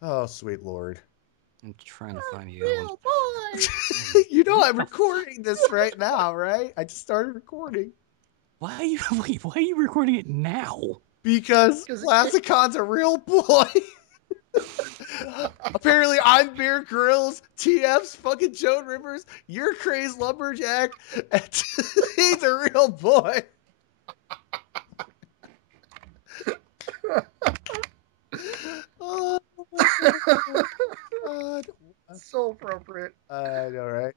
Oh, sweet Lord. I'm trying to find the other Real one. boy. You know I'm recording this right now, right? I just started recording. Why are you why are you recording it now? Because Plasticon's a real boy. Apparently, I'm Bear Grylls, TF's fucking Joan Rivers, you're Crazed Lumberjack, and he's a real boy. Oh my God. So appropriate. I know, right?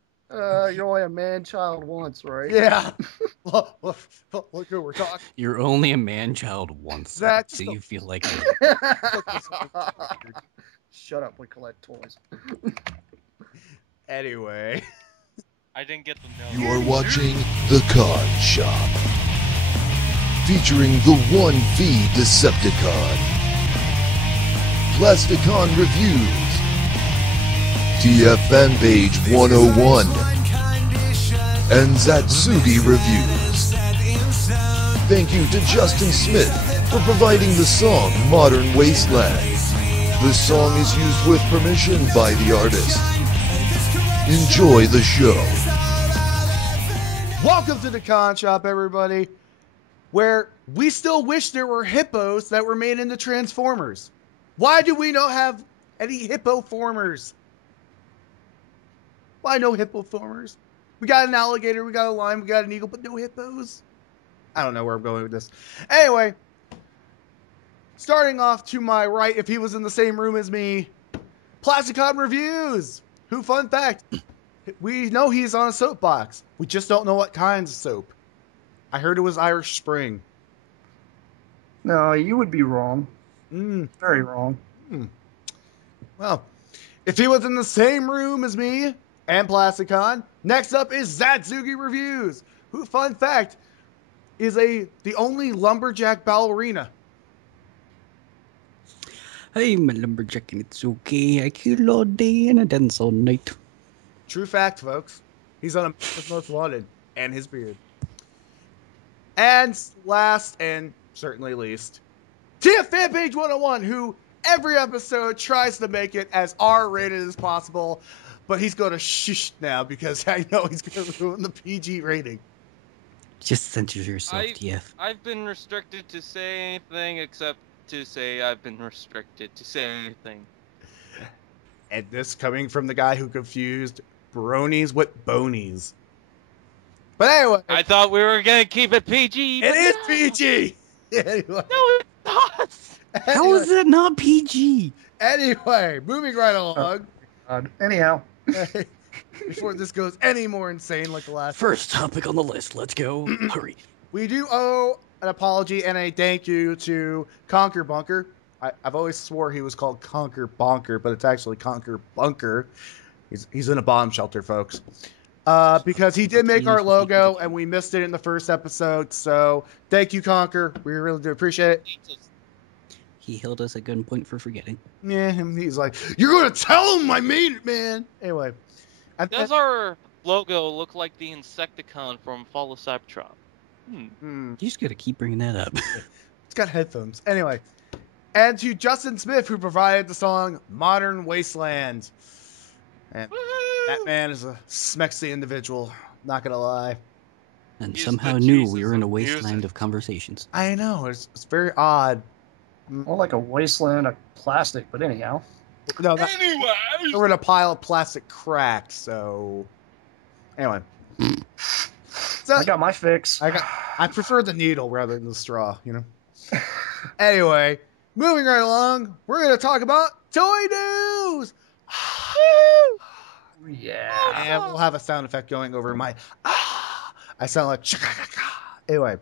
You're only a man-child once, right? Yeah. Look who we're talking. You're only a man-child once, That's so you feel like Shut up, we collect toys. Anyway. I didn't get the You note. are watching The Card Shop, featuring the One Feed Decepticon, Plasticon Reviews, TF Fan Page 101, and Zatsugi Reviews. Thank you to Justin Smith for providing the song Modern Wasteland. The song is used with permission by the artist. Enjoy the show. Welcome to the Con Shop, everybody, where we still wish there were hippos that were made into Transformers. Why do we not have any hippoformers? Why no hippoformers? We got an alligator, we got a lion, we got an eagle, but no hippos? I don't know where I'm going with this. Anyway, starting off to my right, if he was in the same room as me, Plasticon Reviews. Who, fun fact, we know he's on a soapbox. We just don't know what kinds of soap. I heard it was Irish Spring. No, you would be wrong. Very wrong. Well, if he was in the same room as me and Plasticon, next up is Zatsugi Reviews, who, fun fact, is the only lumberjack ballerina. I'm a lumberjack and it's okay. I kill all day and I dance all night. True fact, folks. He's on America's Most Wanted, and his beard. And last, and certainly least, TF Fanpage 101, who every episode tries to make it as R-rated as possible, but he's going to shush now because I know he's going to ruin the PG rating. Just censor yourself, TF. I've been restricted to say anything except to say I've been restricted to say anything. And this coming from the guy who confused bronies with bonies. But anyway. I thought we were going to keep it PG. It is PG! Anyway. No, it's not! How is that not PG? Anyway, moving right along. Anyhow. Before this goes any more insane like the last First topic on the list. Let's go. Hurry. We do owe an apology and a thank you to Conker Bunker. I've always swore he was called Conker Bonker, but it's actually Conker Bunker. He's in a bomb shelter, folks. Because he did make our logo, and we missed it in the first episode. So thank you, Conker. We really do appreciate it. He held us at gunpoint for forgetting. Yeah, he's like, you're going to tell him I made it, man. Anyway. Does our logo look like the Insecticon from Fall of Cybertron? You just gotta keep bringing that up. It's got headphones. Anyway. And to Justin Smith, who provided the song Modern Wasteland. And that man is a smexy individual, not gonna lie. And He's somehow the knew Jesus we were in a of wasteland music. of conversations. I know, it's very odd. More like a wasteland of plastic, but anyhow. No, Anyway! we're in a pile of plastic cracks, so... Anyway. So, I got my fix. I prefer the needle rather than the straw, you know? Anyway, moving right along, we're going to talk about toy news! Yeah. And we'll have a sound effect going over my... I sound like... Anyway,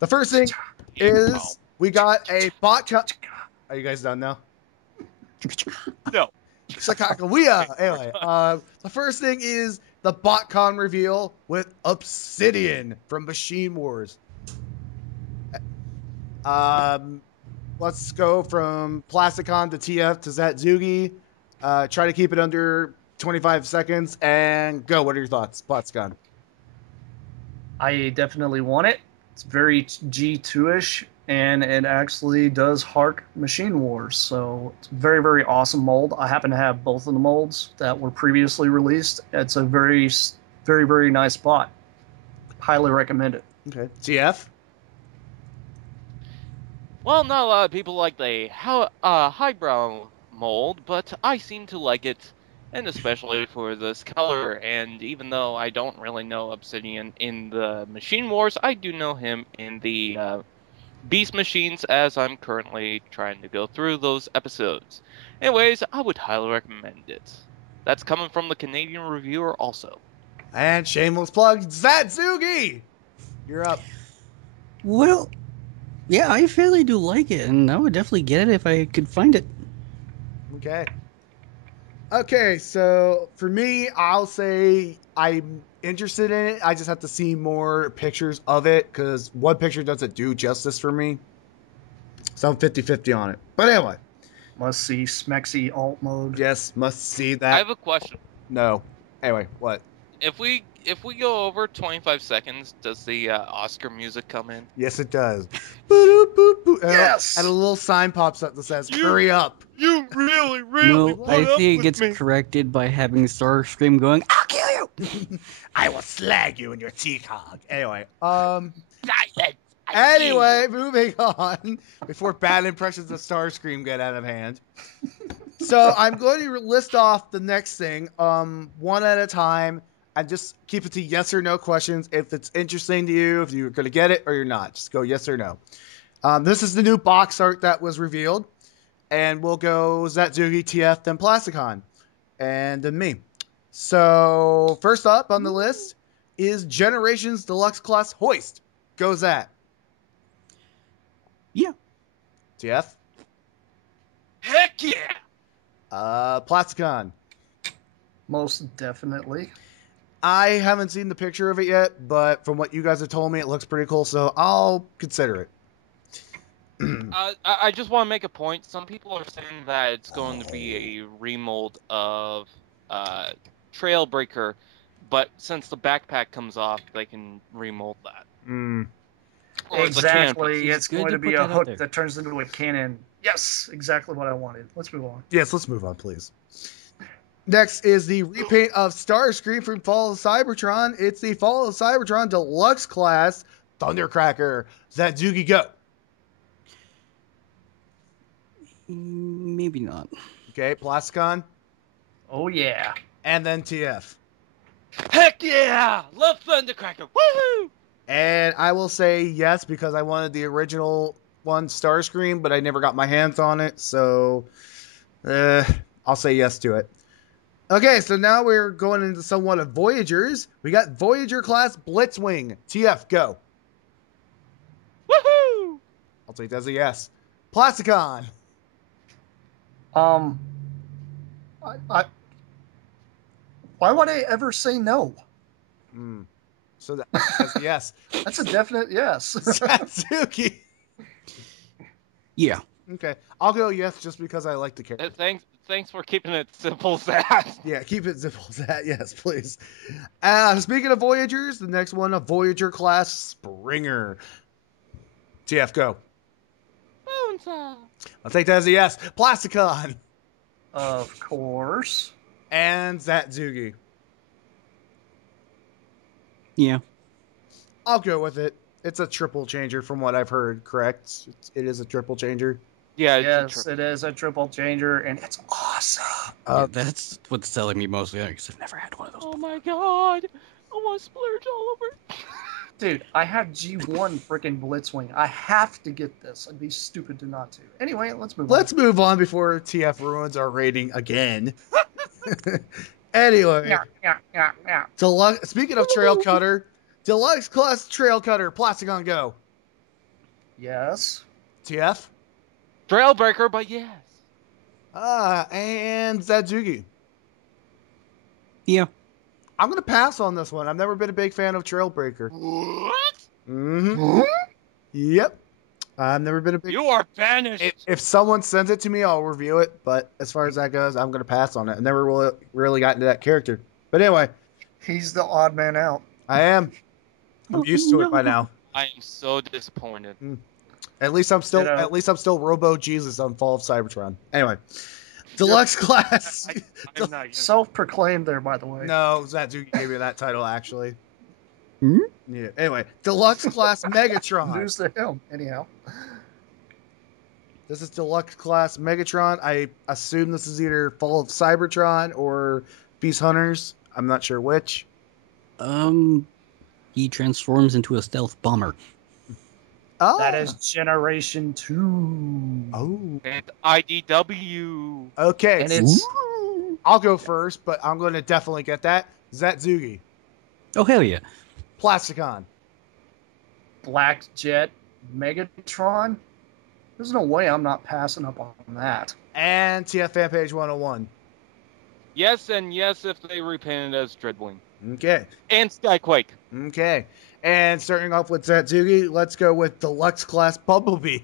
the first thing is we got a Botcon... Are you guys done now? No. Anyway, the first thing is the Botcon reveal with Obsidian from Machine Wars. Let's go from Plasticon to TF to Zatsugi. Try to keep it under 25 seconds and go. What are your thoughts, Plasticon? I definitely want it. It's very G2-ish. and it actually does hark Machine Wars. So it's a very, very awesome mold. I happen to have both of the molds that were previously released. It's a very, very, very nice bot. Highly recommend it. Okay. TF? Well, not a lot of people like the highbrow mold, but I seem to like it, and especially for this color. And even though I don't really know Obsidian in the Machine Wars, I do know him in the Beast Machines, as I'm currently trying to go through those episodes. Anyways, I would highly recommend it. That's coming from the Canadian reviewer also. And shameless plug, Zatsugi! You're up. Well, yeah, I fairly do like it, and I would definitely get it if I could find it. Okay. Okay, so for me, I'll say I'm interested in it. I just have to see more pictures of it, because one picture doesn't do justice for me. So I'm 50-50 on it. But anyway. Must see Smexy alt mode. Yes, must see that. I have a question. No. Anyway, what? If we go over 25 seconds, does the Oscar music come in? Yes, it does. Boop, boop, boop. Yes! And a little sign pops up that says, hurry up. You really No, I think it gets corrected by having Starscream going, I'll kill you! I will slag you in your teacog. Anyway, moving on before bad impressions of Starscream get out of hand. So I'm going to list off the next thing, one at a time, and just keep it to yes or no questions. If it's interesting to you, if you're going to get it or you're not, just go yes or no. This is the new box art that was revealed, and we'll go Zatsugi, TF, then Plasticon, and then me. So first up on the list is Generations Deluxe Class Hoist. Go Zat. Yeah. TF. Heck yeah! Plasticon. Most definitely. I haven't seen the picture of it yet, but from what you guys have told me, it looks pretty cool, so I'll consider it. I just want to make a point. Some people are saying that it's going to be a remold of Trailbreaker, but since the backpack comes off, they can remold that. Or Exactly. It's good going to to be put a that out hook there. that turns into a cannon. Yes, exactly what I wanted. Let's move on. Yes, let's move on, please. Next is the repaint of Starscream from Fall of Cybertron. It's the Fall of Cybertron Deluxe Class Thundercracker. Zatsugi, go. Maybe not. Okay, Plasticon, Oh, yeah. and then TF. Heck yeah! Love Thundercracker! Woohoo! And I will say yes because I wanted the original one, Starscream, but I never got my hands on it, so I'll say yes to it. Okay, so now we're going into somewhat of Voyagers. We got Voyager class Blitzwing. TF, go. Woohoo! I'll take that as a yes. Plasticon. I why would I ever say no? So that's a yes. That's a definite yes. Satsuki. Yeah. Okay, I'll go yes just because I like the character. Thanks for keeping it simple, Zach. Yeah, keep it simple as that. Yes, please. Speaking of Voyagers, the next one, a Voyager class Springer. TF, go. I'll take that as a yes. Plasticon. Of course. And Zatsugi. Yeah. I'll go with it. It's a triple changer from what I've heard, correct? It is a triple changer. Yeah, Yes, it is a triple changer, and it's awesome. Yeah, that's what's selling me mostly, because I've never had one of those. Oh my god! I want to splurge all over. Dude, I have G1 freaking Blitzwing. I have to get this. I'd be stupid to not to. Anyway, let's move on. Let's move on before TF ruins our rating again. Anyway, Deluxe, speaking of Trailcutter, Deluxe class Trailcutter, Plasticon, go. Yes. TF. Trailbreaker, but yes. And Zatsugi. Yeah. I'm going to pass on this one. I've never been a big fan of Trailbreaker. What? Mm-hmm. Yep. I've never been a big... You are banished. If someone sends it to me, I'll review it. But as far as that goes, I'm going to pass on it. I never really got into that character. But anyway. He's the odd man out. I am. I'm used to it by now. I am so disappointed. At least I'm still Ditto. Robo Jesus on Fall of Cybertron. Anyway, Deluxe class. I'm not. Self-proclaimed there, by the way. No, Zatsuki gave me that title actually. Hmm? Yeah. Anyway, Deluxe class Megatron. News to him, anyhow. This is Deluxe class Megatron. I assume this is either Fall of Cybertron or Beast Hunters. I'm not sure which. He transforms into a stealth bomber. Oh. That is Generation 2. Oh. And IDW. Okay. And it's I'll go first, but I'm going to definitely get that. Zatsugi. Oh, hell yeah. Plasticon. Black Jet Megatron. There's no way I'm not passing up on that. And TF Fan Page 101. Yes, and yes, if they repainted as Dreadwing. Okay. And Skyquake. Okay. And starting off with Zatsugi, let's go with Deluxe class Bumblebee.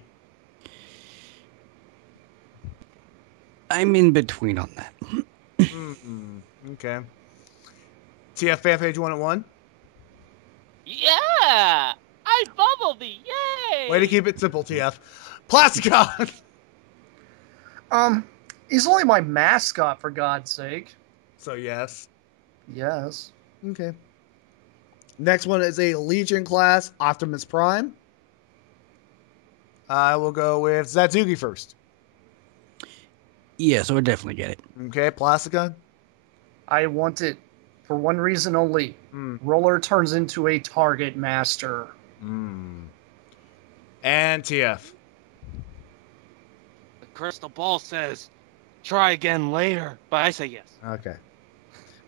I'm in between on that. Okay. TF Fan Page 101. Yeah! I'm Bumblebee! Yay! Way to keep it simple, TF. Plasticon. He's only my mascot, for God's sake. So yes. Yes. Okay. Next one is a Legion class Optimus Prime. I will go with Zatsugi first. Yeah, so I definitely get it. Okay, Plasticon. I want it for one reason only. Roller turns into a target master. And TF. The crystal ball says, try again later, but I say yes. Okay.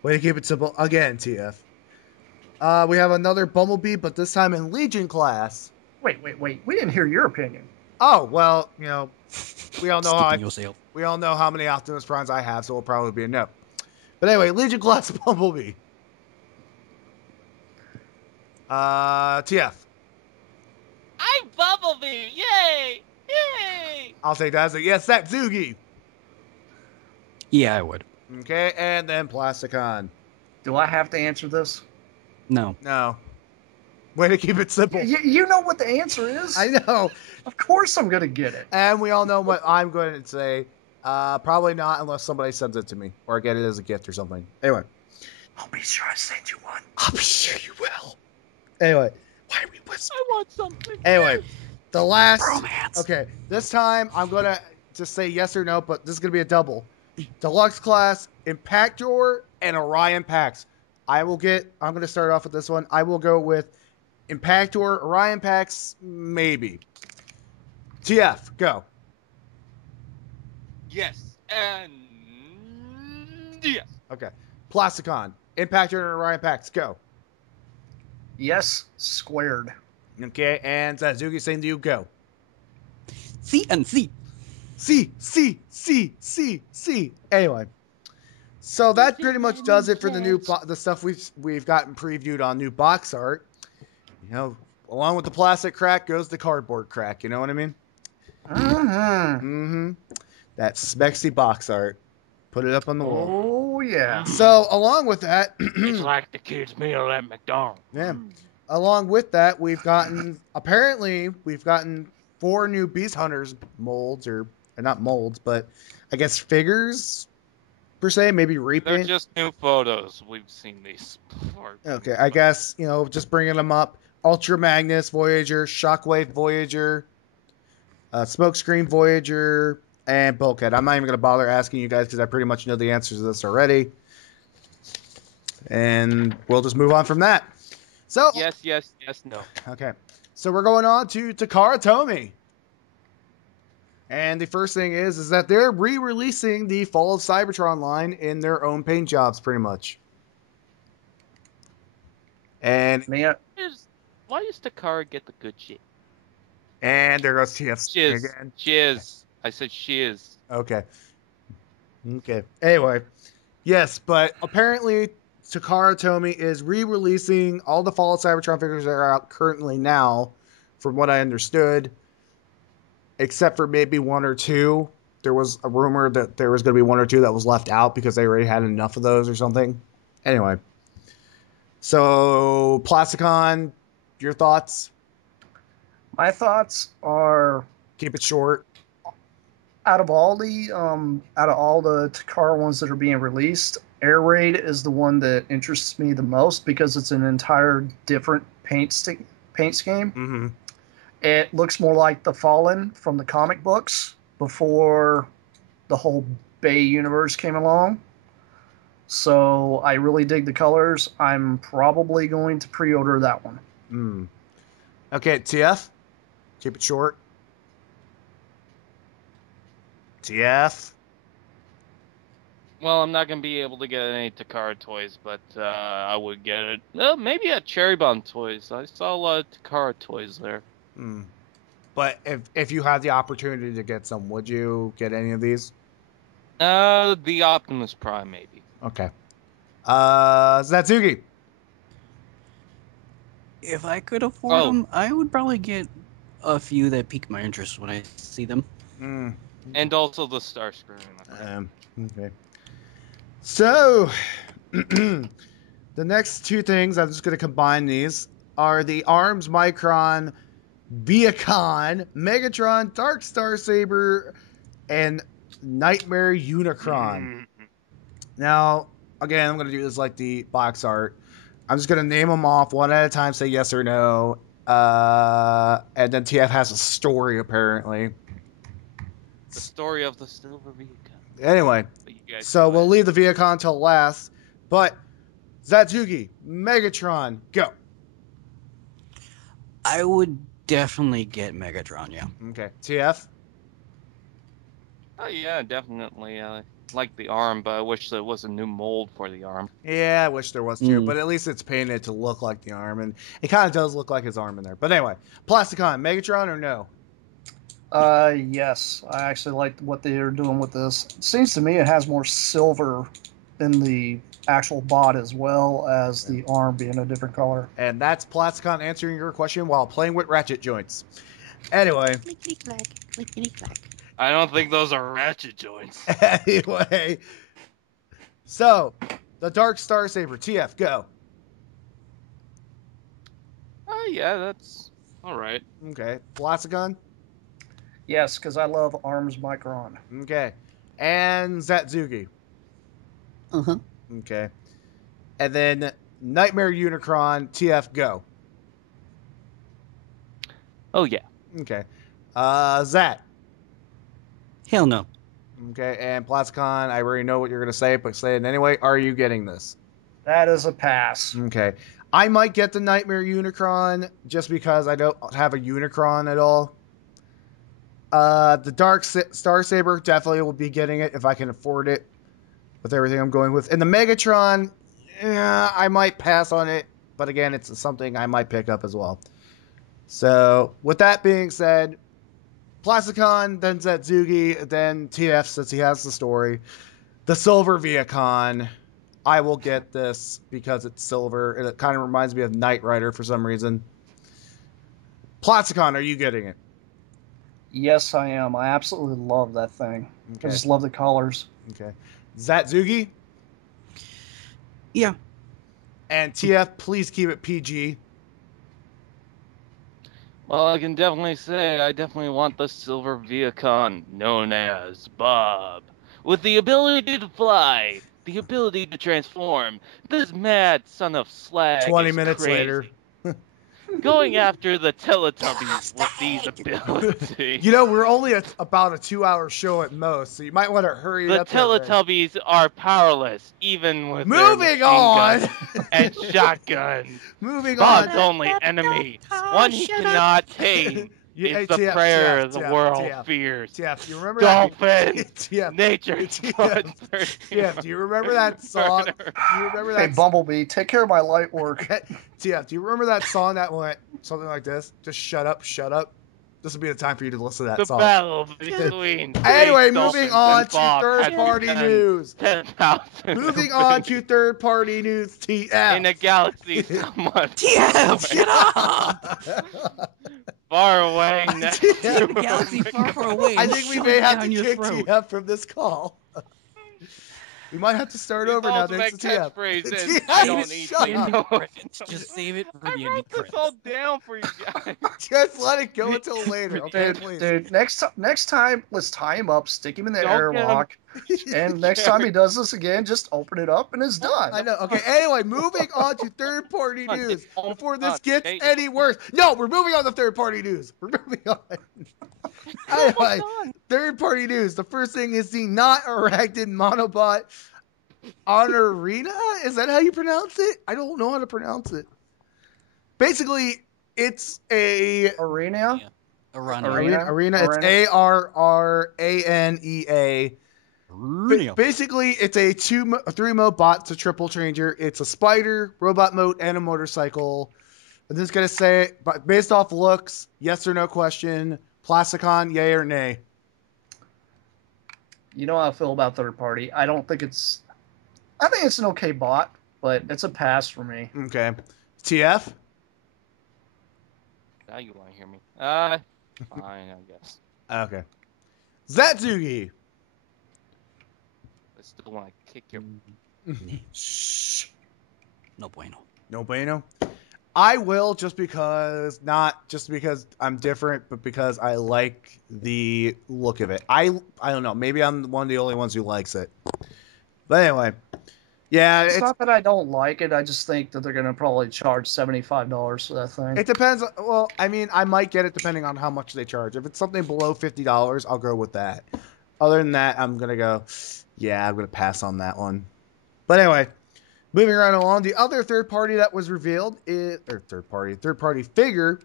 Way to keep it simple. Again, TF. We have another Bumblebee, but this time in Legion class. Wait. We didn't hear your opinion. Oh, well, you know, we all know Sticking yourself. we all know how many Optimus Primes I have, so it'll probably be a no. But anyway, Legion class Bumblebee. TF. I'm Bumblebee! Yay! Yay! I'll take that as a yes, Zatsugi. Yeah, I would. Okay, and then Plasticon. Do I have to answer this? No. No. Way to keep it simple. You know what the answer is? I know. Of course I'm going to get it. And we all know what I'm going to say. Probably not unless somebody sends it to me or I get it as a gift or something. Anyway. I'll be sure I send you one. I'll be sure you will. Anyway. Why are we whispering? I want something. Anyway. The last. Bromance. Okay. This time I'm going to just say yes or no, but this is going to be a double. Deluxe class, Impactor, and Orion packs. I'm going to start off with this one. I will go with Impactor, Orion packs, maybe. TF, go. Yes, and yes. Okay. Plasticon, Impactor, and Orion packs, go. Yes, squared. Okay, and Zatsugi saying to you, go. C and C. C. Anyway. So that pretty much does it for the stuff we've gotten previewed on new box art. You know, along with the plastic crack goes the cardboard crack. You know what I mean? That Smexy box art. Put it up on the wall. Oh, yeah. So along with that, It's like the kids' meal at McDonald's. yeah. Along with that, we've gotten 4 new Beast Hunters molds, or not molds, but I guess figures per se, maybe They're repaint. just new photos. We've seen these before. Okay, I guess, you know, just bringing them up. Ultra Magnus Voyager, Shockwave Voyager, Smokescreen Voyager, and Bulkhead. I'm not even going to bother asking you guys because I pretty much know the answers to this already. And we'll just move on from that. So, Yes, no. okay. So we're going on to Takara Tomy. And the first thing is that they're re-releasing the Fall of Cybertron line in their own paint jobs, pretty much. And Why does Takara get the good shit? there goes TF Shiz. again. Shiz. I said shiz. Okay. Anyway, yes, but apparently Takara Tomy is re-releasing all the Fall of Cybertron figures that are out currently now, from what I understood, except for maybe 1 or 2. There was a rumor that there was going to be 1 or 2 that was left out because they already had enough of those or something. Anyway. So, Plasticon, your thoughts? My thoughts are, Keep it short. out of all the Takara ones that are being released, Air Raid is the one that interests me the most because it's an entire different paint scheme. Mm-hmm. It looks more like the Fallen from the comic books before the whole Bay universe came along. So I really dig the colors. I'm probably going to pre-order that one. Mm. Okay, TF. Keep it short. TF. Well, I'm not gonna be able to get any Takara toys, but I would get it. Maybe at Cherry Bomb Toys. I saw a lot of Takara toys there. Mm. But if you had the opportunity to get some, would you get any of these? The Optimus Prime, maybe. Okay. Zatsuki. If I could afford them, I would probably get a few that pique my interest when I see them. Mm. And also the Starscream. Okay. So, the next two things, I'm just going to combine these, are the ARMS Micron, Vehicon, Megatron, Dark Star Saber, and Nightmare Unicron. Now, again, I'm going to do this like the box art. I'm just going to name them off one at a time, say yes or no. And then TF has a story, apparently. The story of the Silver Vehicon. Anyway, so we'll leave the Vehicon till last. But, Zatsuki, Megatron, go. I would definitely get Megatron, yeah. Okay. TF? Oh, yeah, definitely. I like the arm, but I wish there was a new mold for the arm. Yeah, I wish there was too, but at least it's painted to look like the arm, and it kind of does look like his arm in there. But anyway, Plasticon, Megatron or no? Yes. I actually like what they're doing with this. It seems to me it has more silver in the actual bot as well as the arm being a different color. And that's Plasticon answering your question while playing with ratchet joints. Anyway. Clickety-clack, clickety-clack. I don't think those are ratchet joints. Anyway. So, the Dark Star Saber, TF, go. Oh, yeah, that's all right. Okay. Plasticon? Yes, because I love ARMS Micron. Okay. And Zatsuki? Uh-huh. Okay. And then Nightmare Unicron, TF, go. Oh, yeah. Okay. Zat? Hell no. Okay, and Plasticon, I already know what you're going to say, but say it anyway. Are you getting this? That is a pass. Okay. I might get the Nightmare Unicron just because I don't have a Unicron at all. The Dark Star Saber, definitely will be getting it if I can afford it with everything I'm going with. And the Megatron, I might pass on it, but again, it's something I might pick up as well. So, with that being said, Plasticon, then Zatsugi, then TF, since he has the story. The Silver Vehicon, I will get this because it's silver. And it kind of reminds me of Knight Rider for some reason. Plasticon, are you getting it? Yes, I am. I absolutely love that thing. Okay. I just love the colors. Okay. Zatsugi? Yeah. And TF, please keep it PG. Well, I can definitely say I definitely want the Silver Vehicon, known as Bob. With the ability to fly, the ability to transform, this mad son of Slag 20 is minutes crazy. later. Going after the Teletubbies with these abilities. You know, we're only about a 2-hour show at most, so you might want to hurry The up. The Teletubbies are powerless, even with Moving their machine on. guns and shotguns. Moving Bob's on. only enemy, one he cannot tame, Hey, is the TF, prayer TF, the TF, world TF, fears. TF, you remember Dolphin! that? TF, Nature's TF, do you remember that song? Do you remember Hey, that? Bumblebee, take care of my light work. TF, do you remember that song that went something like this? Just shut up, shut up. This would be the time for you to listen to that The song. battle between Anyway, Space moving Dolphins on and to Bob third-party has news. 10,000 Moving on to third-party news, TF. in a galaxy somewhat TF, shut up! far away In a galaxy far, far away. I I'll think we shove may it have down to your kick throat. TF from this call. We might have to start It's over now. ultimate Thanks to TF. catchphrase is, TF, I don't need shut to up. know it. Just save it for I the wrote ending this credits. all down for you guys. Just let it go until later, okay, please. Dude, next time, let's tie him up, stick him in the Don't get him. airlock, and next time he does this again, just open it up and it's done. I know. Okay. Anyway, moving on to third-party news before this gets Okay. any worse. No, we're moving on to third-party news. We're moving on. Anyway, third-party news. The first thing is the not erected monobot Honorina. Is that how you pronounce it? I don't know how to pronounce it. Basically, it's a Arena? Yeah. Arana. Arena. It's ARRANEA. Basically, it's a 3-mode bot. It's a triple changer. It's a spider, robot mode, and a motorcycle. I'm just gonna say it, but based off looks, yes or no question. Plasticon, yay or nay? You know how I feel about third party. I think it's an okay bot, but it's a pass for me. Okay. TF? Now you want to hear me. Fine, I guess. Okay. Zatsugi. I still want to kick your... Shh. No bueno. No bueno. I will not just because I'm different, but because I like the look of it. I don't know. Maybe I'm one of the only ones who likes it. But anyway, yeah, It's not that I don't like it. I just think that they're going to probably charge $75 for that thing. it depends. Well, I mean, I might get it depending on how much they charge. If it's something below $50, I'll go with that. Other than that, I'm going to go, yeah, I'm going to pass on that one. But anyway, moving right along, the other third party that was revealed third party figure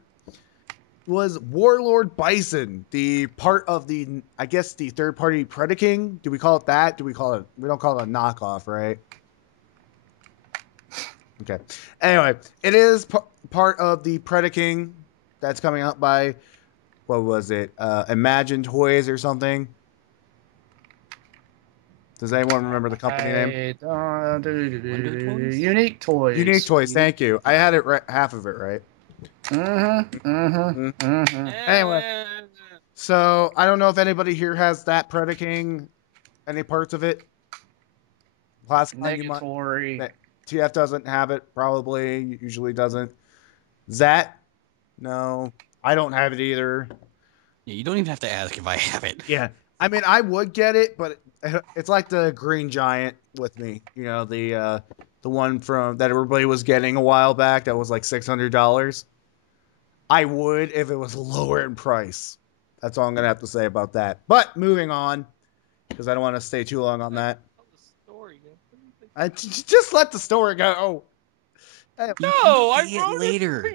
was Warlord Bison, the part of the, I guess, the third party Predaking. Do we call it that? We don't call it a knockoff, right? Okay. Anyway, it is part of the Predaking that's coming out by, what was it? Imagine Toys or something. Does anyone remember the company name? Unique Toys. Unique Toys, thank you. I had it half of it right. Anyway, so I don't know if anybody here has that Predaking, any parts of it. Negatory. TF doesn't have it, probably, usually doesn't. Zat? No. I don't have it either. Yeah, you don't even have to ask if I have it. Yeah. I mean, I would get it, but it's like the Green Giant with me. You know, the one from that everybody was getting a while back that was like $600. I would if it was lower in price. That's all I'm going to have to say about that. But moving on, because I don't want to stay too long on that. Just let the story go. No, I say it wrote later.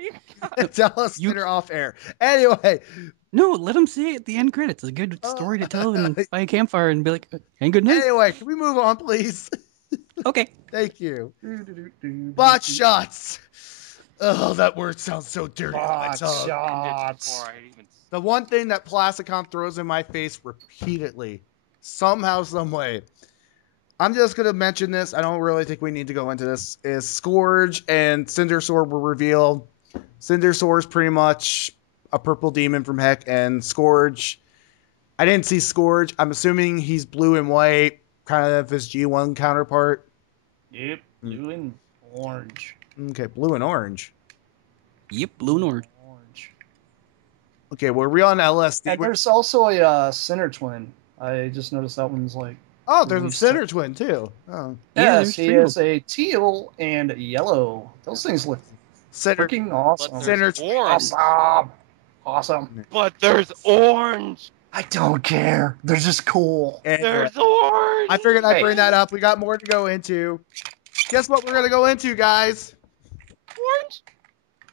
it. Tell us later off air. Anyway, No, let him say it at the end credits. It's a good story to tell and by a campfire and be like, "Ain't good news." anyway, can we move on, please? Okay. Thank you. Bot shots. Oh, that word sounds so dirty. Bot on my tongue. shots. The one thing that Plasticon throws in my face repeatedly, somehow, some way. I'm just going to mention this. I don't really think we need to go into this. Is Scourge and Cindersaur were revealed. Cindersaur is pretty much a purple demon from Heck, and Scourge, I didn't see Scourge. I'm assuming he's blue and white, kind of his G1 counterpart. Yep, blue and orange. Okay, blue and orange. Yep, blue and orange. Okay, were we on LSD? And there's also a center twin. I just noticed that one's like... Oh, there's a center twin, too. Oh. Yes, there's he two. has a teal and yellow. Those things look Center. freaking awesome. Center Orange. Awesome. But there's orange. I don't care. They're just cool. There's orange. I figured I'd Hey. bring that up. We got more to go into. Guess what we're going to go into, guys? Orange.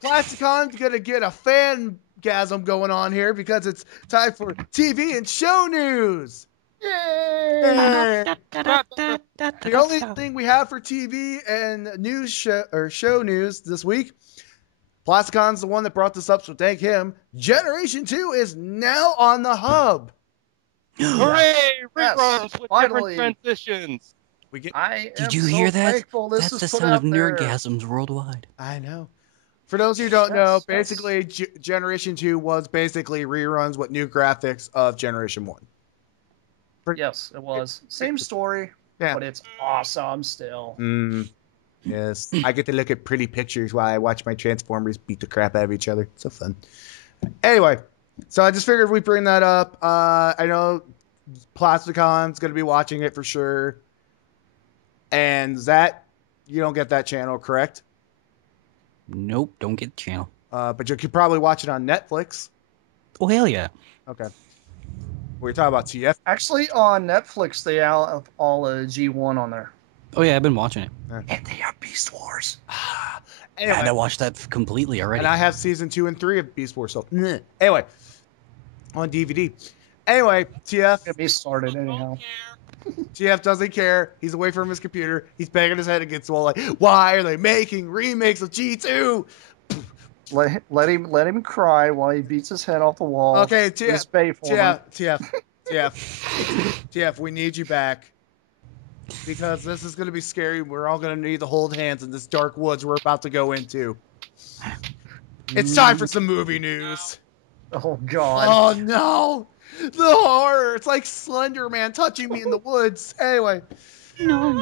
Plasticon's going to get a fangasm going on here because it's time for TV and show news. Yay! The only thing we have for TV and news show news this week, Plasticon's the one that brought this up, so thank him. Generation 2 is now on the hub. Hooray! Yes, Reruns with finally. different transitions. I am Did you so hear that? thankful this That's is the put sound out of there. nerdgasms worldwide. I know. For those who don't know, Yes, basically Generation 2 was basically reruns with new graphics of Generation 1. Yes, it was. Same story. Yeah. but it's awesome still. Yes. I get to look at pretty pictures while I watch my Transformers beat the crap out of each other. So fun. Anyway, so I just figured we'd bring that up. I know Plasticon's going to be watching it for sure. And Zat, you don't get that channel, correct? Nope, don't get the channel. But you could probably watch it on Netflix. Oh, hell yeah. Okay. We're talking about TF. Actually, on Netflix, they have all G1 on there. Oh, yeah, I've been watching it. And they have Beast Wars. Anyway, And I watched that completely already. and I have season 2 and 3 of Beast Wars. So, anyway, on DVD. Anyway, TF. Get me started anyhow. TF doesn't care. He's away from his computer. He's banging his head against the wall like, why are they making remakes of G2? Let him cry while he beats his head off the wall. Okay, Just pay for him. TF, we need you back. Because this is going to be scary. We're all going to need to hold hands in this dark woods we're about to go into. It's time for some movie news. Oh, God. Oh, no. The horror. It's like Slender Man touching me in the woods. Anyway. No,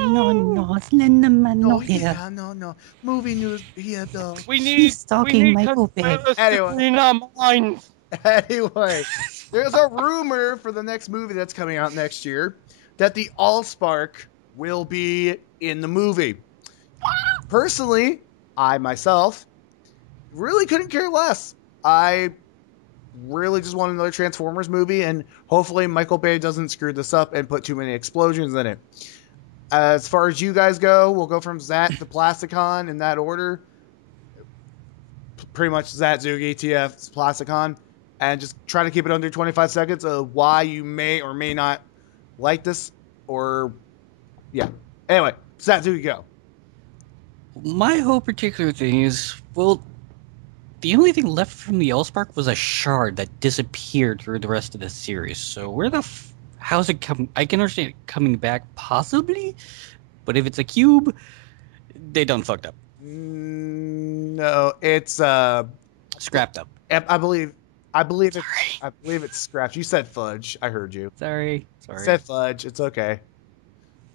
Slenderman, No, no here. yeah, no. Movie news here, though. He's talking Michael Bay. Anyway. Anyway, there's a rumor for the next movie that's coming out next year that the Allspark will be in the movie. Personally, I myself really couldn't care less. I really just want another Transformers movie, and hopefully Michael Bay doesn't screw this up and put too many explosions in it. As far as you guys go, we'll go from Zat to Plasticon in that order. Pretty much Zat, Zugi, TF, Plasticon. And just try to keep it under 25 seconds of why you may or may not like this. Or, yeah. Anyway, Zat, Zugi, go. My whole particular thing is, well, the only thing left from the Allspark was a shard that disappeared through the rest of the series. So where the how's it come? I can understand it coming back, possibly, but if it's a cube, they done fucked up. No, it's Scrapped up. I believe it's scrapped. You said fudge. I heard you. Sorry. Said fudge. It's okay.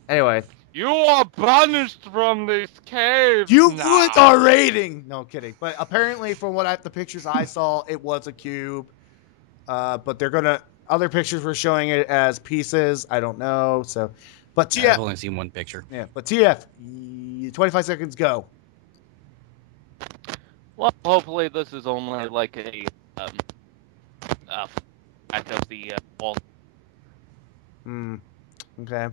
Anyway, You are banished from this cave. you now. ruined our rating. No, kidding. But apparently, from the pictures I saw, it was a cube. But other pictures were showing it as pieces. I don't know. So, but TF. I've only seen one picture. Yeah, but TF. 25 seconds. Go. Well, hopefully this is only like a act of the wall. Okay.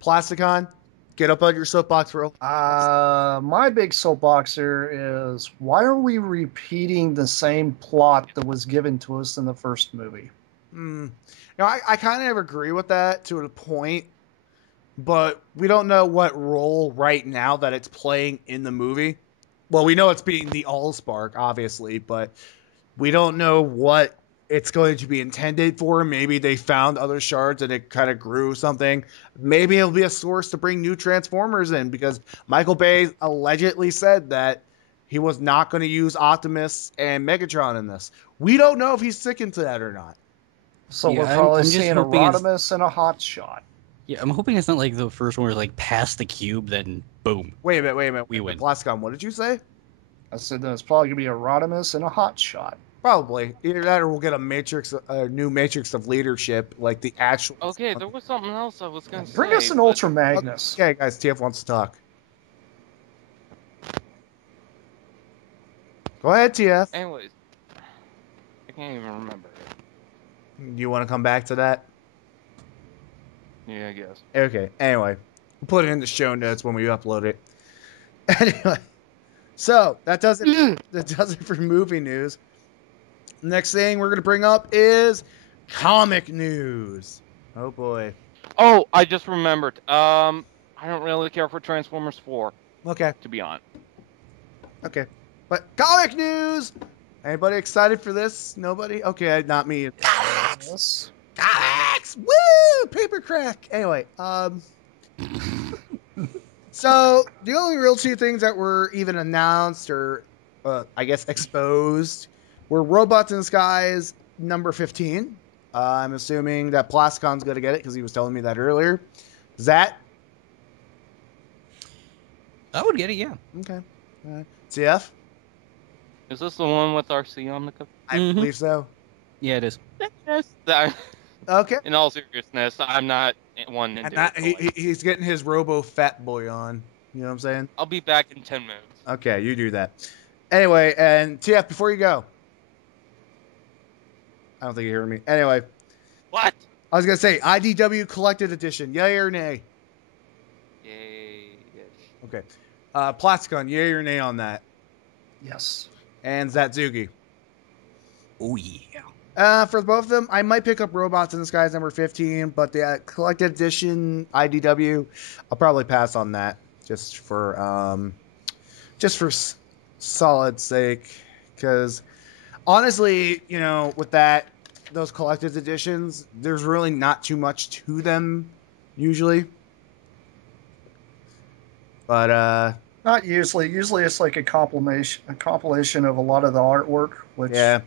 Plasticon, get up on your soapbox for My big soapbox here is, why are we repeating the same plot that was given to us in the first movie? I kind of agree with that to a point, but we don't know what role right now that it's playing in the movie. Well, we know it's being the Allspark, obviously, but we don't know what it's going to be intended for. Maybe they found other shards and it kind of grew something. Maybe it'll be a source to bring new Transformers in, because Michael Bay allegedly said that he was not going to use Optimus and Megatron in this. We don't know if he's sticking to that or not. So Yeah, we're probably I'm just seeing hoping it's- Rodimus and a Hot Shot. Yeah, I'm hoping it's not like the first one where like past the cube, then boom. Wait a minute. We win. Plasticon, what did you say? I said that it's probably going to be a Rodimus and a Hot Shot. Probably. Either that or we'll get a new Matrix of leadership, like the actual... Okay, there was something else I was going to say. Bring us an but- Ultra Magnus. Okay, guys, TF wants to talk. Go ahead, TF. Anyways, I can't even remember. Do you want to come back to that? Yeah, I guess. Okay, anyway. We'll put it in the show notes when we upload it. Anyway. So, that does it for movie news. Next thing we're going to bring up is comic news. Oh, boy. Oh, I just remembered. I don't really care for Transformers 4, Okay, to be honest. okay. But comic news! Anybody excited for this? Nobody? Okay, not me. Yes. Comics! Woo! Paper crack! Anyway, so the only real two things that were even announced or, I guess, exposed were Robots in Disguise number 15. I'm assuming that Plasticon's going to get it because he was telling me that earlier. Zat, I would get it, yeah. Okay. CF? Is this the one with RC on the cover? I Mhm. believe so. Yeah, it is. Yes. Okay. In all seriousness, I'm not one into And it. he's getting his Robo Fat Boy on. You know what I'm saying? I'll be back in 10 minutes. Okay, you do that. Anyway, and TF, before you go. I don't think you hear me. Anyway, What? I was going to say, IDW Collected Edition, yay or nay? Yay. Yes. Okay. Plasticon, yay or nay on that? Yes. And Zatsugi. Oh, yeah. For both of them, I might pick up Robots in the Skies number 15, but the Collected Edition IDW, I'll probably pass on that just for solid sake. Because honestly, you know, with those collected editions, there's really not too much to them usually. But Not usually. Usually it's like a compilation of a lot of the artwork, which yeah,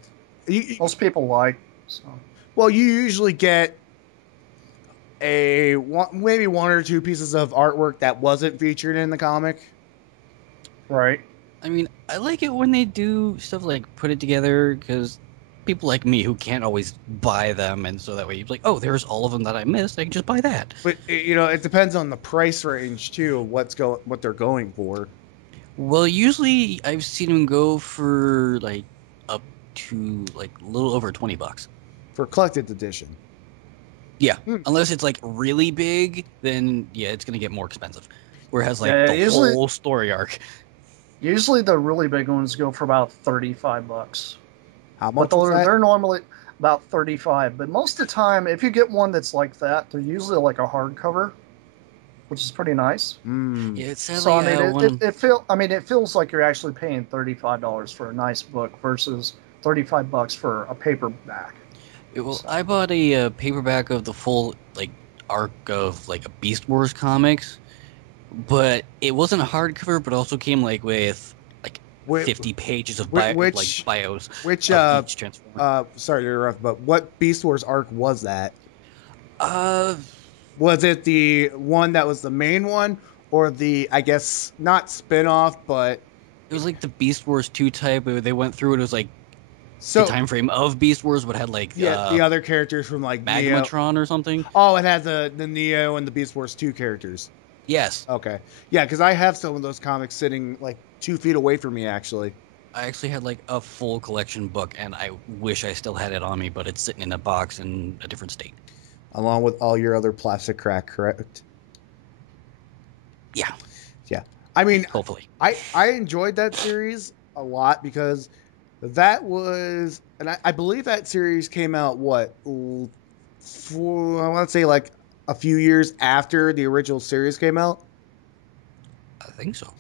most people like. So. well, you usually get maybe one or two pieces of artwork that wasn't featured in the comic. Right. I mean, I like it when they do stuff like put it together, because people like me who can't always buy them, and so that way you're like, oh, there's all of them that I missed. I can just buy that. But you know, it depends on the price range too. What they're going for. Well, usually I've seen them go for like up to like a little over $20. For collected edition. Yeah, unless it's like really big, then yeah, it's gonna get more expensive. Whereas like Yeah, the usually- whole story arc. Usually the really big ones go for about $35. How much But was that? they're normally about 35. But most of the time, if you get one that's like that, they're usually like a hardcover, which is pretty nice. Mm. Yeah, it's sadly So I mean, one. it feels like you're actually paying $35 for a nice book versus $35 for a paperback. Well, I bought a paperback of the full like arc of like a Beast Wars comics, but it wasn't a hardcover, but also came like with like Wh- 50 pages of which- bios Which of each Transformer. sorry to interrupt, but what Beast Wars arc was that? Uh, Was it the one that was the main one, or the, I guess, not spin-off, but it was like the Beast Wars 2 type where they went through it. It was like so the time frame of Beast Wars, but had like yeah, the other characters from like Neo. Magmatron or something. Oh, it had the Neo and the Beast Wars 2 characters. Yes, Okay. Yeah, because I have some of those comics sitting like 2 feet away from me, actually. I actually had like a full collection book, and I wish I still had it on me, but it's sitting in a box in a different state. Along with all your other plastic crack, correct? Yeah, I mean, hopefully. I enjoyed that series a lot because that was, and I believe that series came out, I want to say like a few years after the original series came out. I think so.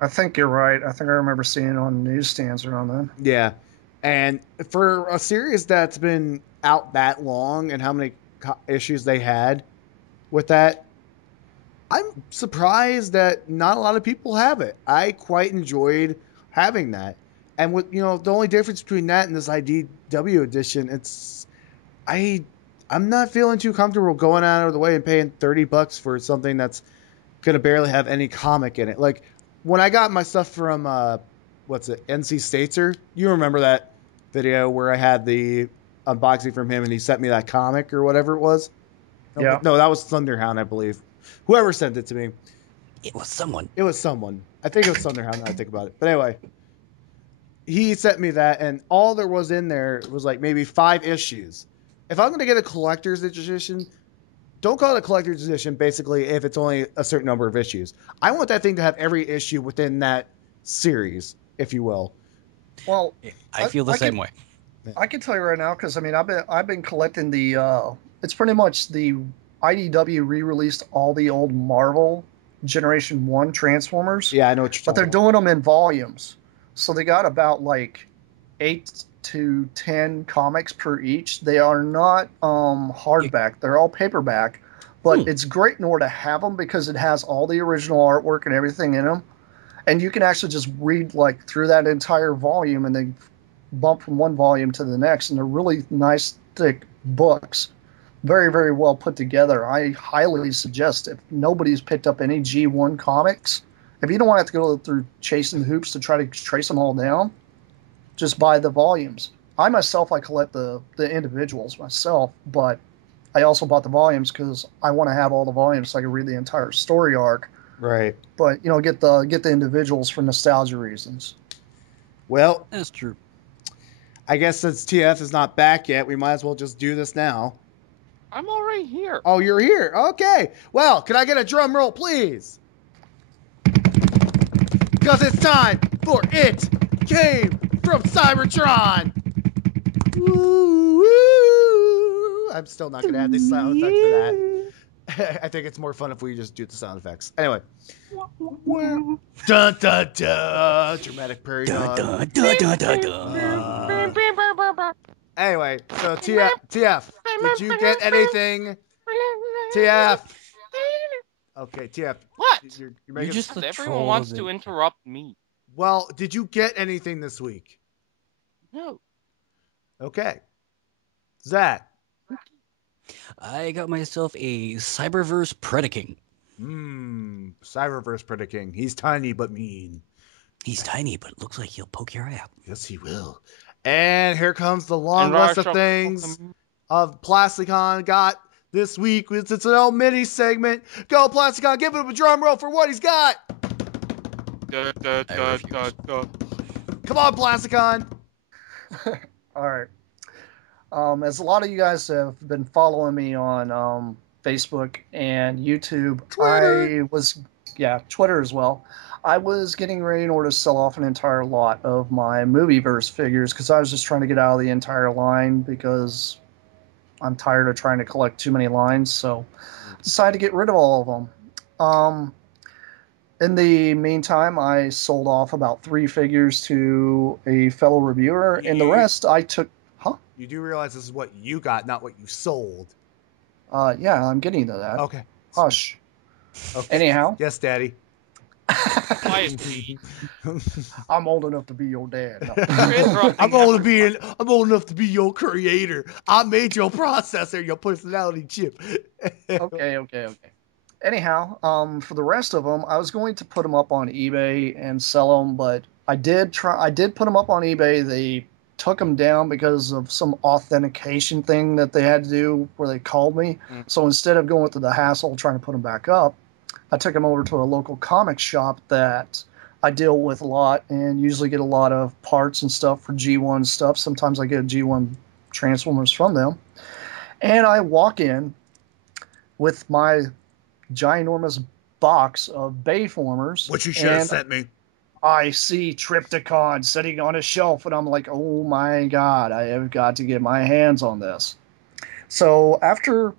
I think you're right. I think I remember seeing it on newsstands around then. Yeah. And for a series that's been out that long and how many issues they had with that, I'm surprised that not a lot of people have it. I quite enjoyed having that. And with, you know, the only difference between that and this IDW edition, I'm not feeling too comfortable going out of the way and paying $30 for something that's going to barely have any comic in it. Like when I got my stuff from NC Stateser, you remember that video where I had the unboxing from him and he sent me that comic or whatever it was? Yeah. No, that was Thunderhound, I believe. Whoever sent it to me. It was someone. It was someone. I think it was Thunderhound now I think about it. But anyway, he sent me that, and all there was in there was like maybe 5 issues. If I'm going to get a collector's edition, don't call it a collector's edition basically if it's only a certain number of issues. I want that thing to have every issue within that series, if you will. Well, I feel the same way. I can tell you right now because I mean I've been collecting the. It's pretty much the IDW re-released all the old Marvel Generation 1 Transformers. Yeah, I know what you're But they're talking about. doing them in volumes. So they got about like 8 to 10 comics per each. They are not hardback. They're all paperback. But it's great in order to have them because it has all the original artwork and everything in them. And you can actually just read like through that entire volume and then bump from one volume to the next. And they're really nice, thick books. Very, very well put together. I highly suggest if nobody's picked up any G1 comics If you don't want to have to go through chasing hoops to try to trace them all down, just buy the volumes. I collect the individuals myself, but I also bought the volumes because I want to have all the volumes so I can read the entire story arc. Right. But get the individuals for nostalgia reasons. Well, That's true. I guess since TF is not back yet, we might as well just do this now. I'm already here. Oh, you're here. Okay. Well, can I get a drum roll, please? Because it's time for It Came from Cybertron. Woo, woo. I'm still not going to add these sound effects for that. I think it's more fun if we just do the sound effects. Anyway. Dun, dun, dun. Dramatic prairie dog. Dun, dun, dun, dun, dun. Anyway, so TF, did you get anything? TF. Okay, TF. What? You're You're making... just the Everyone troll wants of to it. interrupt me. Well, did you get anything this week? No. Okay. Zach. I got myself a Cyberverse Predaking. Cyberverse Predaking. He's tiny but mean. He's tiny, but looks like he'll poke your eye out. Yes, he will. And here comes the long list of things of Plasticon got this week. It's an old mini segment. Go, Plasticon. Give him a drum roll for what he's got. Da, da, da, da, da. Come on, Plasticon. All right. As a lot of you guys have been following me on Facebook and YouTube, Twitter. Twitter as well. I was getting ready in order to sell off an entire lot of my Movieverse figures because I was just trying to get out of the entire line because I'm tired of trying to collect too many lines. So I decided to get rid of all of them. In the meantime, I sold off about 3 figures to a fellow reviewer, and the rest I took. Huh? You do realize this is what you got, not what you sold. Yeah, I'm getting to that. Okay. Hush. Okay. Anyhow. Yes, Daddy. Quiet, Pete. I'm old enough to be your dad. No. You're interrupting I'm old everyone. enough to be your creator. I made your processor, your personality chip. Okay. Anyhow, for the rest of them, I was going to put them up on eBay and sell them, but I did put them up on eBay. They took them down because of some authentication thing that they had to do where they called me. So instead of going through the hassle trying to put them back up, I took them over to a local comic shop that I deal with a lot and usually get a lot of parts and stuff for G1 stuff. Sometimes I get G1 Transformers from them. And I walk in with my ginormous box of Bayformers. What you should have sent me. I see Trypticon sitting on a shelf, and I'm like, oh my god, I have got to get my hands on this. So after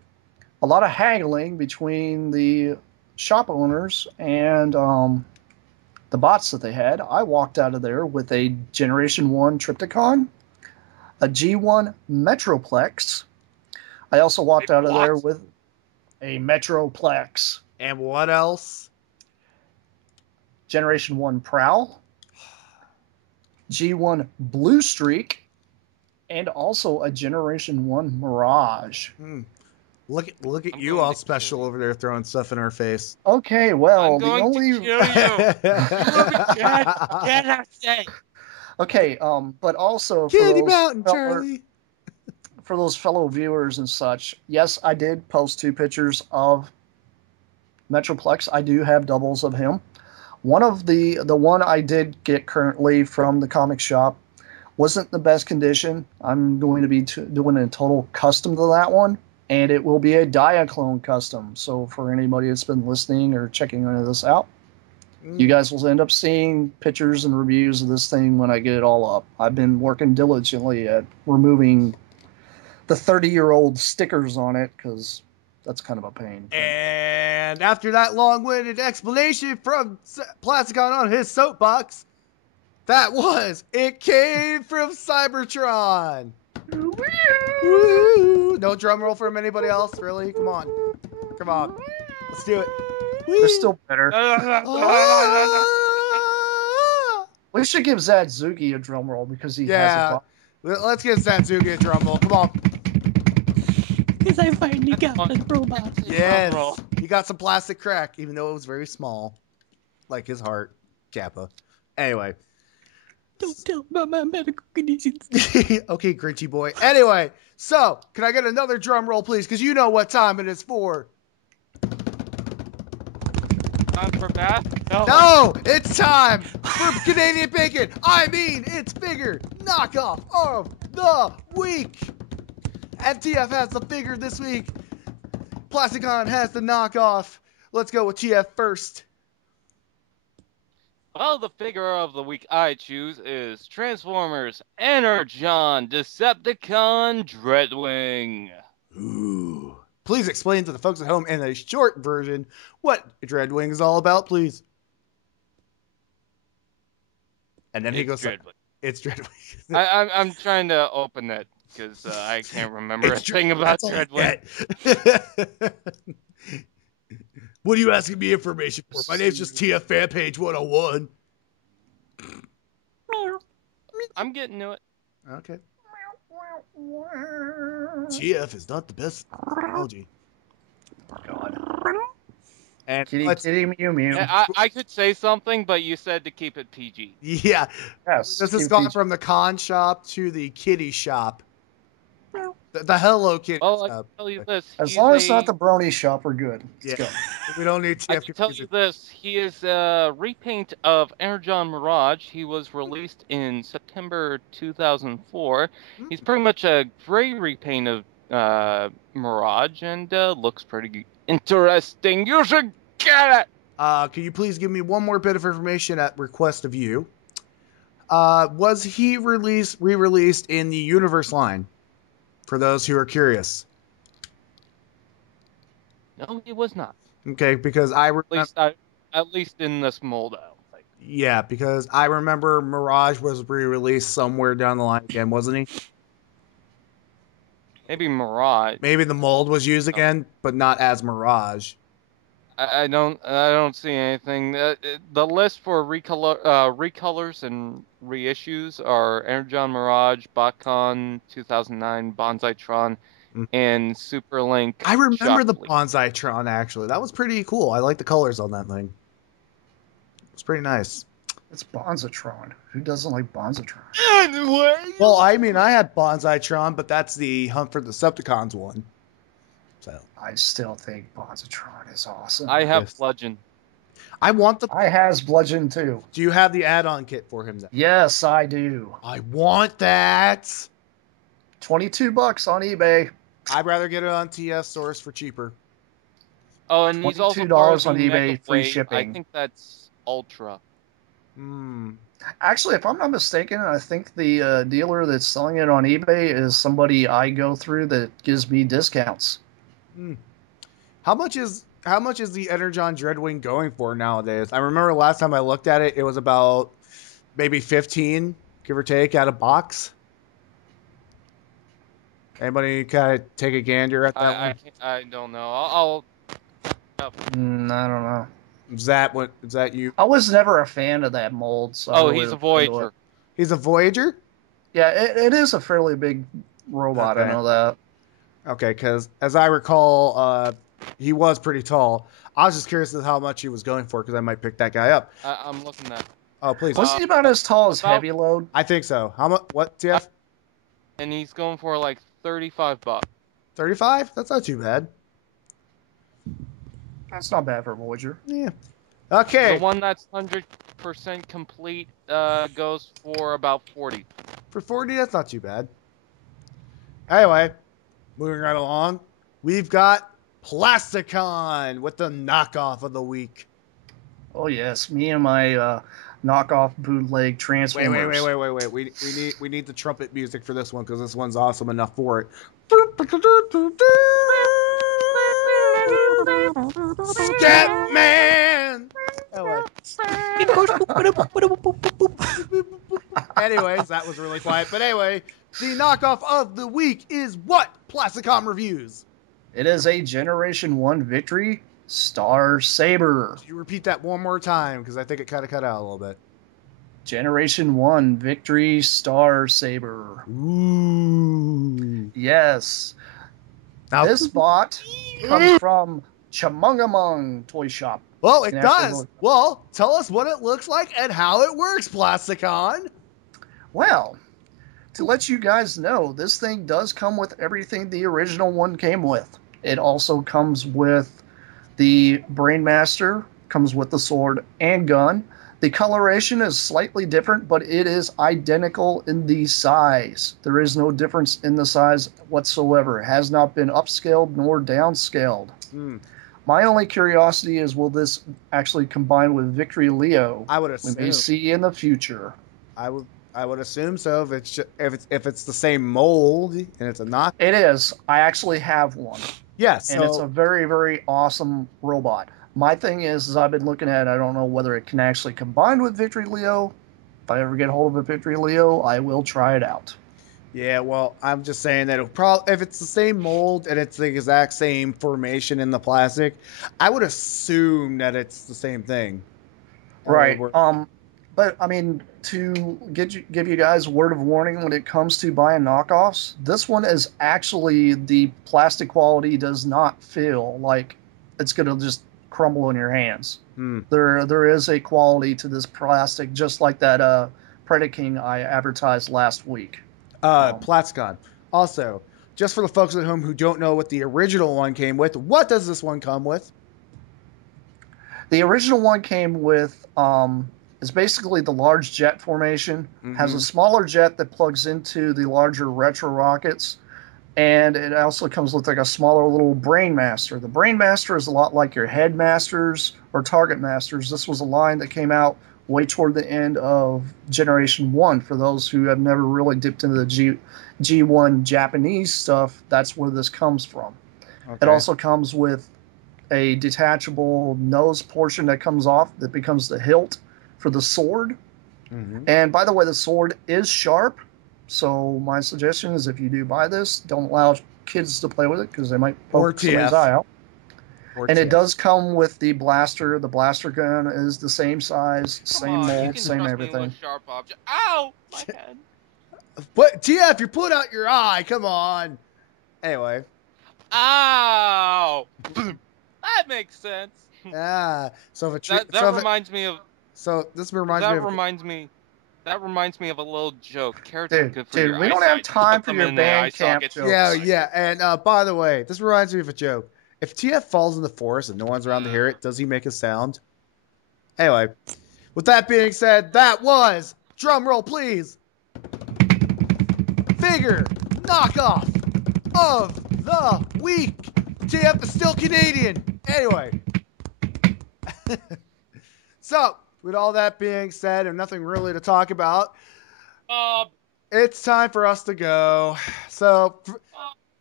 a lot of haggling between the shop owners and the bots that they had, I walked out of there with a Generation 1 Trypticon, a G1 Metroplex. I also walked out of there with a Metroplex. And what else? Generation 1 Prowl, G1 Blue Streak, and also a Generation 1 Mirage. Look at you all special over there throwing stuff in our face. Okay, well, I'm going to kill you. Get outside. Okay, but also Kitty Mountain, Charlie. For those fellow viewers and such, yes, I did post 2 pictures of Metroplex. I do have doubles of him. One of the one I did get currently from the comic shop wasn't the best condition. I'm going to be doing a total custom to that one, and it will be a Diaclone custom. So for anybody that's been listening or checking into this out, you guys will end up seeing pictures and reviews of this thing when I get it all up. I've been working diligently at removing the 30-year-old stickers on it because that's kind of a pain. And after that long-winded explanation from Plasticon on his soapbox, that was It Came from Cybertron. Woo! No drum roll from anybody else, really? Come on. Let's do it. They're still better. We should give Zadzuki a drum roll because he has a Let's give Zadzuki a drum roll. Come on. Because I finally got the robot. Yes. You got some plastic crack, even though it was very small. like his heart, Kappa. Anyway. Don't tell about my medical conditions. Okay, Grinchy boy. Anyway, so can I get another drum roll, please? Because you know what time it is for. Time for Bath? No, it's time for Canadian Bacon. I mean, it's figure knockoff of the week. MTF has the figure this week. Plasticon has the knockoff. Let's go with TF first. Well, the figure of the week I choose is Transformers Energon Decepticon Dreadwing. Ooh. Please explain to the folks at home in a short version what Dreadwing is all about, please. And then he goes, Dreadwing. It's Dreadwing. I'm trying to open it because I can't remember a thing about Dreadwing. What are you asking me information for? My name's just TF Fanpage 101. I'm getting to it. Okay. TF is not the best technology. God. And Kitty mew mew. I could say something, but you said to keep it PG. yeah, Yes. this has gone from the con shop to the kitty shop. The Hello Kitty Oh, I shop. can tell you this. As long as it's not the brony shop, we're good. Let's Yeah. go. We don't need I TF can tell you this. He is a repaint of Energon Mirage. He was released in September 2004. He's pretty much a gray repaint of Mirage and looks pretty interesting. You should get it! Can you please give me one more bit of information at request of you? Was he re-released in the Universe line? For those who are curious. No, he was not. Okay, because I remember... At least in this mold, I don't think. Yeah, because I remember Mirage was re-released somewhere down the line again, wasn't he? Maybe Mirage. Maybe the mold was used again, but not as Mirage. I don't see anything. The list for recolors and reissues are Energon Mirage, Botcon 2009, Bonsaitron, and Superlink. I remember the Shockwave. Bonsaitron, actually. That was pretty cool. I like the colors on that thing. It's pretty nice. It's Bonzatron. Who doesn't like Bonzatron? Anyway. Well, I mean, I had Bonsaitron, but that's the Hunt for the Decepticons one. So I still think Bonzatron is awesome. I have Yes. Bludgeon. I want the... I has Bludgeon too. Do you have the add-on kit for him then? Yes, I do. I want that. $22 on eBay. I'd rather get it on TS Source for cheaper. Oh, and he's also $22 on parsing eBay, free Megawave. shipping. I think that's Ultra. Actually, if I'm not mistaken, I think the dealer that's selling it on eBay is somebody I go through that gives me discounts. How much is the Energon Dreadwing going for nowadays? I remember last time I looked at it, it was about maybe 15, give or take, out of box. Anybody kind of take a gander at that one? I don't know. I'll I don't know. Is that you? I was never a fan of that mold. So I he's really a Voyager. He's a Voyager? Yeah, it is a fairly big robot. Okay. I know that. Okay, because as I recall, he was pretty tall. I was just curious as to how much he was going for, because I might pick that guy up. I'm looking at. Oh, please. Wasn't he about as tall as Heavy Load? I think so. How much? What, TF? And he's going for like $35. 35? That's not too bad. That's not bad for Voyager. Yeah. Okay. The one that's 100% complete goes for about 40. For 40, that's not too bad. Anyway, moving right along, we've got Plasticon with the knockoff of the week. Oh yes, me and my knockoff bootleg Transformers. Wait. We need the trumpet music for this one, because this one's awesome enough for it. Scatman! Anyways, that was really quiet. But anyway, the knockoff of the week is what Plasticon reviews. It is a Generation 1 Victory Star Saber. Can you repeat that one more time? Because I think it kind of cut out a little bit. Generation 1 Victory Star Saber. Ooh. Yes. Now, This bot comes from Chamungamung Toy Shop. Well, it Can actually does. look. Well, tell us what it looks like and how it works, Plasticon. Well, to let you guys know, this thing does come with everything the original one came with. It also comes with the Brainmaster, comes with the sword and gun. The coloration is slightly different, but it is identical in the size. There is no difference in the size whatsoever. It has not been upscaled nor downscaled. My only curiosity is, will this actually combine with Victory Leo? I would We assume. may see in the future. I would assume so. If it's the same mold and it's a knock. It is. I actually have one. Yes. And it's a very, very awesome robot. My thing is I've been looking at it, I don't know whether it can actually combine with Victory Leo. If I ever get hold of a Victory Leo, I will try it out. Yeah, well, I'm just saying that if it's the same mold and it's the exact same formation in the plastic, I would assume that it's the same thing. Right. But I mean, to give you guys a word of warning when it comes to buying knockoffs, this one is actually, the plastic quality does not feel like it's going to just crumble in your hands. There is a quality to this plastic, just like that Predaking I advertised last week. Plasticon. Also, just for the folks at home who don't know what the original one came with, what does this one come with? The original one came with is basically the large jet formation. Has a smaller jet that plugs into the larger retro rockets, and it also comes with like a smaller little Brainmaster. The Brainmaster is a lot like your Headmasters or Target Masters. This was a line that came out way toward the end of Generation 1. For those who have never really dipped into the G1 Japanese stuff, that's where this comes from. Okay. It also comes with a detachable nose portion that comes off that becomes the hilt for the sword. And by the way, the sword is sharp, so my suggestion is if you do buy this, don't allow kids to play with it because they might poke somebody's eye out. And it does come with the blaster. The blaster gun is the same size, same mold, same everything. Sharp object. Ow! My head. But TF, you're pulling out your eye. Come on. Anyway. Ow! That makes sense. So if that reminds me of. So this reminds me. That reminds me of a little joke. Dude, we don't have time for your band camp jokes. Yeah. And by the way, this reminds me of a joke. If TF falls in the forest and no one's around to hear it, does he make a sound? Anyway, with that being said, that was, drum roll please, figure knockoff of the week. TF is still Canadian. Anyway. So, with all that being said and nothing really to talk about, it's time for us to go. So,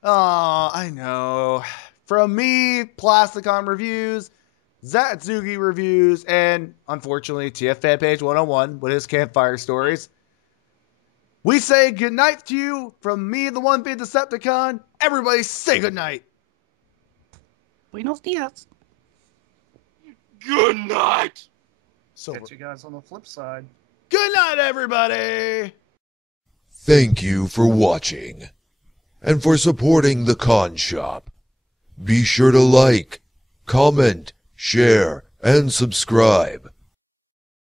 I know. From me, Plasticon Reviews, Zatsugi Reviews, and unfortunately, TF Fan Page 101 with his campfire stories. We say goodnight to you from me, the one big Decepticon. Everybody say goodnight. Buenos dias. Good night. So, catch you guys on the flip side. Good night, everybody. Thank you for watching and for supporting the Con Shop. Be sure to like, comment, share, and subscribe.